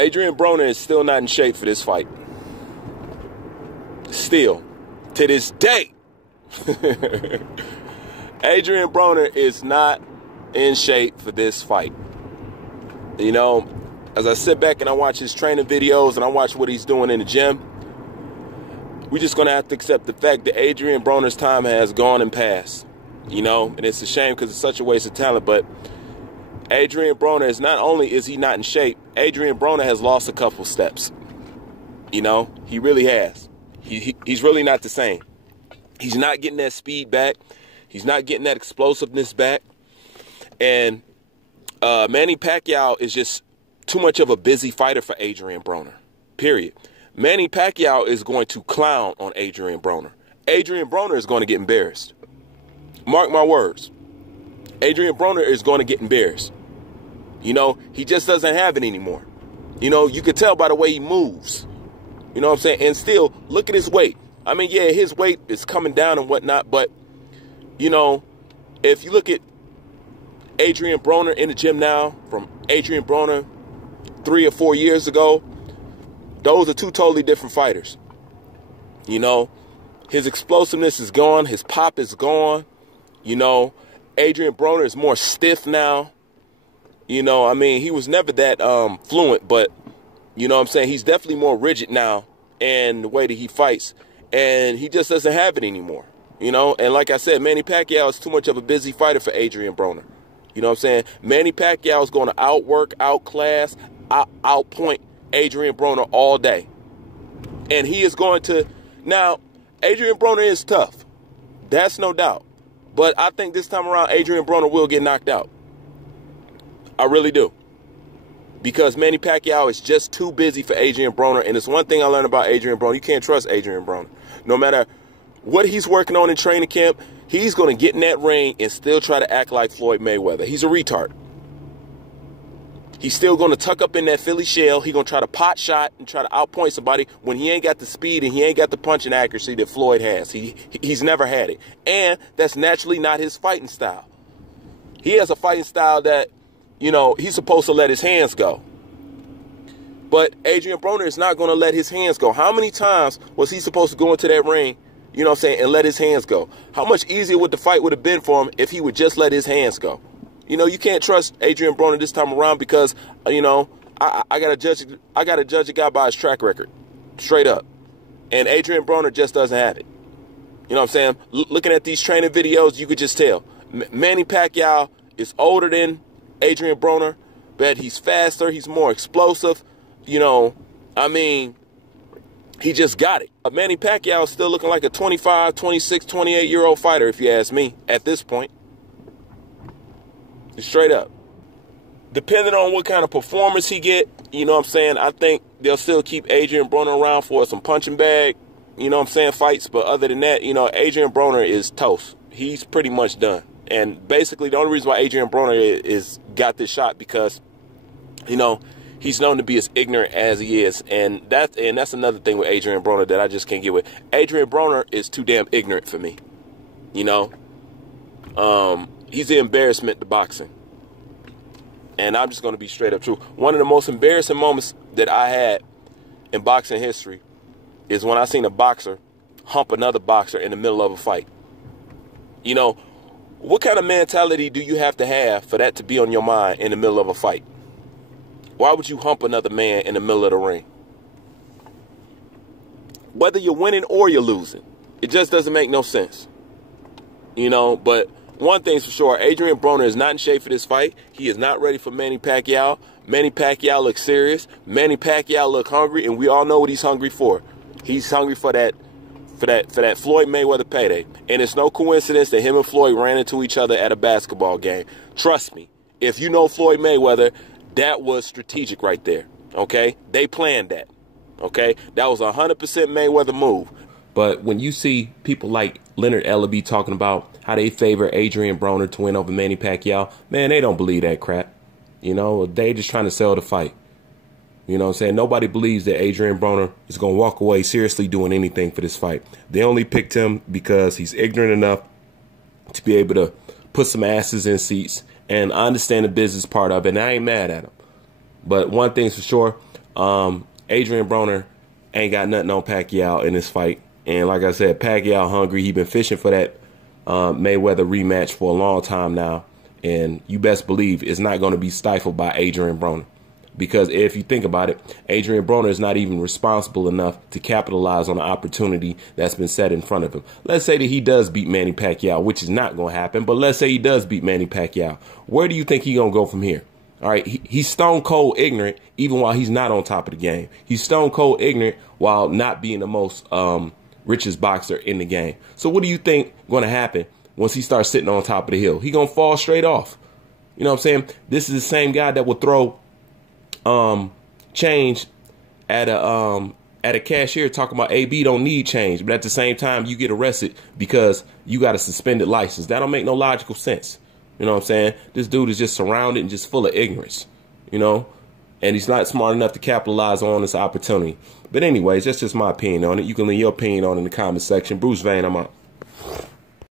Adrien Broner is still not in shape for this fight. Still, to this day, Adrien Broner is not in shape for this fight. You know, as I sit back and I watch his training videos and I watch what he's doing in the gym, we're just going to have to accept the fact that Adrien Broner's time has gone and passed. You know, and it's a shame because it's such a waste of talent, but Adrien Broner is not only is he not in shape, Adrien Broner has lost a couple steps. You know, he really has. He's really not the same. He's not getting that speed back. He's not getting that explosiveness back. And Manny Pacquiao is just too much of a busy fighter for Adrien Broner, period. Manny Pacquiao is going to clown on Adrien Broner. Adrien Broner is going to get embarrassed. Mark my words. Adrien Broner is going to get embarrassed. You know, he just doesn't have it anymore. You know, you could tell by the way he moves. You know what I'm saying? And still, look at his weight. I mean, yeah, his weight is coming down and whatnot, but, you know, if you look at Adrien Broner in the gym now from Adrien Broner 3 or 4 years ago, those are two totally different fighters. You know, his explosiveness is gone. His pop is gone. You know, Adrien Broner is more stiff now. You know, I mean, he was never that fluent, but, you know what I'm saying, he's definitely more rigid now in the way that he fights. And he just doesn't have it anymore. You know, and like I said, Manny Pacquiao is too much of a busy fighter for Adrien Broner. You know what I'm saying? Manny Pacquiao is going to outwork, outclass, outpoint Adrien Broner all day. And he is going to... Now, Adrien Broner is tough. That's no doubt. But I think this time around, Adrien Broner will get knocked out. I really do. Because Manny Pacquiao is just too busy for Adrien Broner. And it's one thing I learned about Adrien Broner. You can't trust Adrien Broner. No matter what he's working on in training camp, he's going to get in that ring and still try to act like Floyd Mayweather. He's a retard. He's still going to tuck up in that Philly shell. He's going to try to pot shot and try to outpoint somebody when he ain't got the speed and he ain't got the punching accuracy that Floyd has. He's never had it. And that's naturally not his fighting style. He has a fighting style that, you know, he's supposed to let his hands go. But Adrien Broner is not going to let his hands go. How many times was he supposed to go into that ring, you know what I'm saying, and let his hands go? How much easier would the fight would have been for him if he would just let his hands go? You know, you can't trust Adrien Broner this time around because, you know, I gotta judge a guy by his track record, straight up. And Adrien Broner just doesn't have it. You know what I'm saying? Looking at these training videos, you could just tell. Manny Pacquiao is older than Adrien Broner, but he's faster, he's more explosive. You know, I mean, he just got it. Manny Pacquiao is still looking like a 25, 26, 28-year-old fighter, if you ask me, at this point. Straight up. Depending on what kind of performance he get, you know what I'm saying, I think they'll still keep Adrien Broner around for some punching bag, you know what I'm saying, fights. But other than that, you know, Adrien Broner is toast. He's pretty much done. And basically the only reason why Adrien Broner is got this shot because, you know, he's known to be as ignorant as he is. And that's another thing with Adrien Broner that I just can't get with. Adrien Broner is too damn ignorant for me. You know? He's the embarrassment to boxing. And I'm just going to be straight up true. One of the most embarrassing moments that I had in boxing history is when I seen a boxer hump another boxer in the middle of a fight. You know, what kind of mentality do you have to for that to be on your mind in the middle of a fight? Why would you hump another man in the middle of the ring? Whether you're winning or you're losing, it just doesn't make no sense. You know, but one thing's for sure, Adrien Broner is not in shape for this fight. He is not ready for Manny Pacquiao. Manny Pacquiao looks serious. Manny Pacquiao looks hungry, and we all know what he's hungry for. He's hungry for that Floyd Mayweather payday. And it's no coincidence that him and Floyd ran into each other at a basketball game. Trust me, if you know Floyd Mayweather, that was strategic right there. Okay? They planned that. Okay? That was a 100% Mayweather move. But when you see people like Leonard Ellaby talking about how they favor Adrien Broner to win over Manny Pacquiao, man, they don't believe that crap. You know, they just trying to sell the fight. You know what I'm saying? Nobody believes that Adrien Broner is going to walk away seriously doing anything for this fight. They only picked him because he's ignorant enough to be able to put some asses in seats. And I understand the business part of it, and I ain't mad at him. But one thing's for sure, Adrien Broner ain't got nothing on Pacquiao in this fight. And like I said, Pacquiao hungry. He been fishing for that Mayweather rematch for a long time now. And you best believe it's not going to be stifled by Adrien Broner. Because if you think about it, Adrien Broner is not even responsible enough to capitalize on the opportunity that's been set in front of him. Let's say that he does beat Manny Pacquiao, which is not going to happen. But let's say he does beat Manny Pacquiao. Where do you think he's going to go from here? All right, he's stone cold ignorant even while he's not on top of the game. He's stone cold ignorant while not being the most richest boxer in the game. So what do you think going to happen once he starts sitting on top of the hill? He going to fall straight off. You know what I'm saying? This is the same guy that will throw change at a cashier talking about AB don't need change, but at the same time you get arrested because you got a suspended license. That don't make no logical sense. You know what I'm saying? This dude is just surrounded and just full of ignorance, you know, and he's not smart enough to capitalize on this opportunity. But anyways, that's just my opinion on it. You can leave your opinion on it in the comment section. Bruce Vane, I'm out.